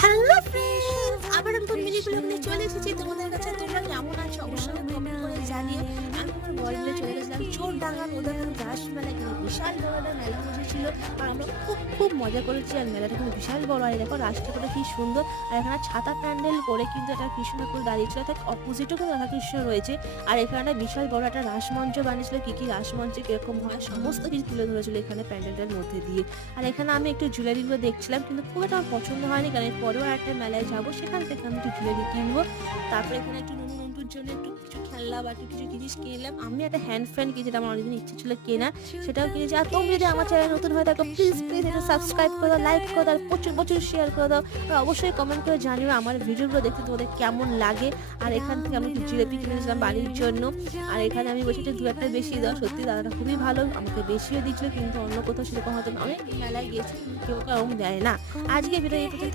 Hello friends, আবার নতুন mini blog নিয়ে চলে এসেছি তোমাদের কাছে। তোমরা কেমন আছো অবশ্যই কমেন্ট করে জানিও। আমি আমার বর মিলে চলে গেছিলাম চোরডাঙ্গা নদীর রাস মেলা। এখানে বিশাল বড় একটা মেলা বসেছিল আর আমরা খুব খুব মজা করেছি। আর মেলাটা কিন্তু বিশাল বড়, আর দেখো রাস্তা করে কি সুন্দর। আর এখানে ছাতা প্যান্ডেল করে কিন্তু একটা কৃষ্ণ ঠাকুর দাঁড়িয়েছিল, তার অপোজিটও কিন্তু রাধাকৃষ্ণ রয়েছে। আর এখানে বিশাল বড় একটা রাসমঞ্চ বানিয়েছিল, কি কি রাসমঞ্চে কিরকম হয় সমস্ত কিছু তুলে ধরেছিল এখানে প্যান্ডেলটার মধ্যে দিয়ে। আর এখানে আমি একটু জুয়েলারিগুলো দেখছিলাম, কিন্তু খুব একটা আমার পছন্দ হয়নি, কারণ পরেও একটা মেলায় যাবো, সেখান থেকে আমি একটু জুয়েলারি কিনবো। তারপরে এখানে একটু নন্টুর জন্য একটু কিছু খেলনা বা একটু কিছু জিনিস কিনলাম। আমি একটা হ্যান্ড ফ্যান কিনেছি, যেটা আমার অনেকদিন ইচ্ছে ছিল কেনার, সেটাও কিনেছি। আর তুমি যদি আমার চ্যানেল নতুন হয়ে থাকো প্লিজ প্লিজ একটু সাবস্ক্রাইব করে দাও, লাইক করে দাও, প্রচুর প্রচুর শেয়ার করে দাও। আর অবশ্যই কমেন্ট করে জানিও আমার ভিডিওগুলো দেখতে তোমাদের কেমন লাগে। আর এখান থেকে আমি একটু জিলেপি কিনেছিলাম বাড়ির জন্য। আর এখানে আমি বলছি যে দু একটা বেশি দাও, সত্যি দাদাটা খুবই ভালো, আমাকে বেশিও দিচ্ছিল, কিন্তু অন্য কোথাও সেরকম হয়তো অনেক মেলায় গিয়েছি কেউ কেউ দেয় না। আজকে ভিডিও এই পর্যন্ত।